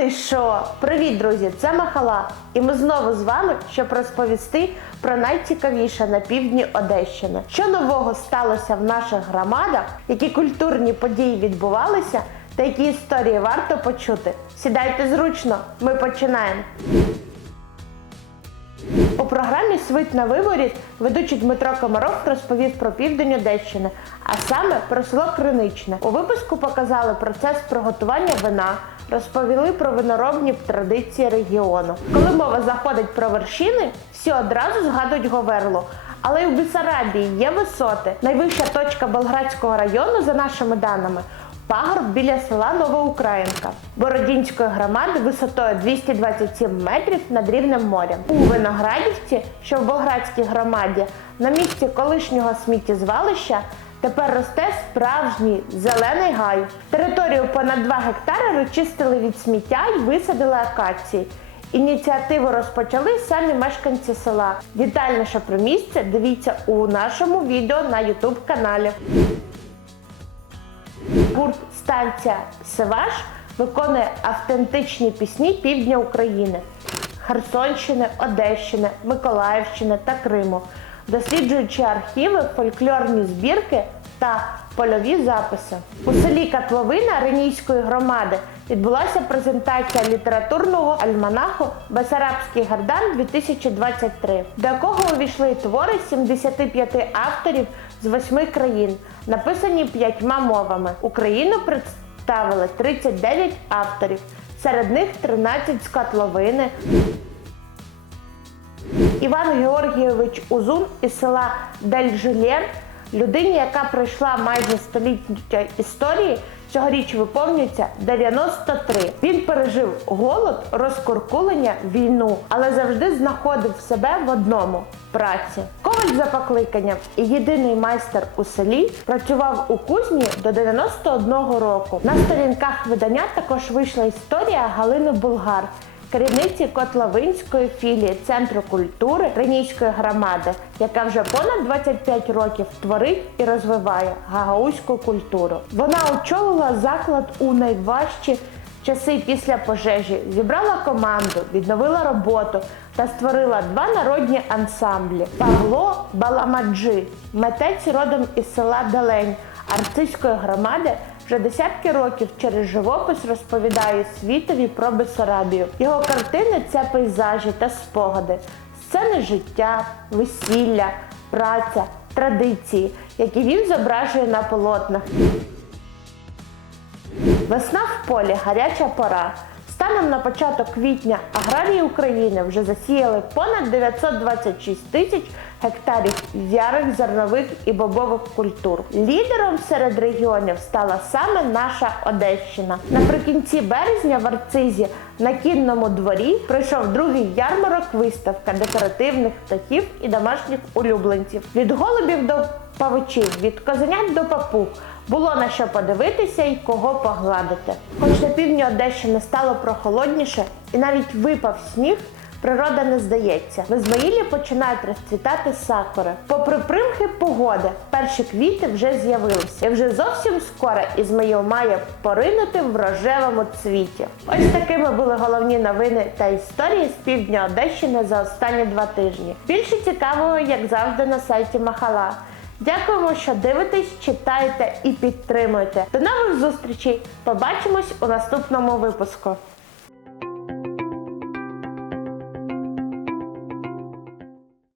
ти що? Привіт, друзі! Це Махала. І ми знову з вами, щоб розповісти про найцікавіше на півдні Одещини. Що нового сталося в наших громадах, які культурні події відбувалися, та які історії варто почути. Сідайте зручно, ми починаємо. Програмі Свит на виборі ведучий Дмитро Комаров розповів про південь Одещини, а саме про село Криничне. У випуску показали процес приготування вина, розповіли про виноробні традиції регіону. Коли мова заходить про вершини, всі одразу згадують Говерло. Але й у Бесарабії є висоти. Найвища точка Болградського району, за нашими даними, пагорб біля села Новоукраїнка Бородінської громади висотою 227 метрів над рівнем моря. У Виноградівці, що в Болградській громаді, на місці колишнього сміттєзвалища тепер росте справжній зелений гай. Територію понад 2 гектари розчистили від сміття і висадили акації. Ініціативу розпочали самі мешканці села. Детальніше про місце дивіться у нашому відео на YouTube каналі. Гурт станція Севаш виконує автентичні пісні півдня України, Херсонщини, Одещини, Миколаївщини та Криму, досліджуючи архіви, фольклорні збірки та польові записи. У селі Котловина Ренійської громади відбулася презентація літературного альманаху Басарабський Гардан 2023, до якого увійшли твори 75 авторів з восьми країн, написані п'ятьма мовами. Україну представили 39 авторів, серед них 13 з Котловини. Іван Георгійович Узун із села Дель-Жульєн, людині, яка пройшла майже століття історії, цьогоріч виповнюється 93. Він пережив голод, розкуркулення, війну, але завжди знаходив себе в одному праці. Коваль за покликанням і єдиний майстер у селі працював у кузні до 91 року. На сторінках видання також вийшла історія Галини Булгар керівниці Котловинської філії Центру культури Ренійської громади, яка вже понад 25 років творить і розвиває гагаузьку культуру. Вона очолила заклад у найважчі часи після пожежі, зібрала команду, відновила роботу та створила два народні ансамблі: Павло Баламаджи, митець родом із села Далень Арцизької громади вже десятки років через живопис розповідає світові про Бессарабію. Його картини це пейзажі та спогади, сцени життя, весілля, праця, традиції, які він зображує на полотнах. Весна в полі гаряча пора. Станом на початок квітня аграрії України вже засіяли понад 926 тисяч гектарів ярих зернових і бобових культур. Лідером серед регіонів стала саме наша Одещина. Наприкінці березня в Арцизі на кінному дворі пройшов другий ярмарок виставка декоративних птахів і домашніх улюбленців. Від голубів до павичів, від козенят до папуг. Було на що подивитися і кого погладити. Хоч на півдні Одещини стало прохолодніше і навіть випав сніг, природа не здається. В Ізмаїлі починають розцвітати сакури. Попри примхи погоди, перші квіти вже з'явилися. І вже зовсім скоро Ізмаїл має поринути в рожевому цвіті. Ось такими були головні новини та історії з півдня Одещини за останні два тижні. Більше цікавого, як завжди, на сайті Махала. Дякуємо, що дивитесь, читаєте і підтримуєте. До нових зустрічей! Побачимось у наступному випуску.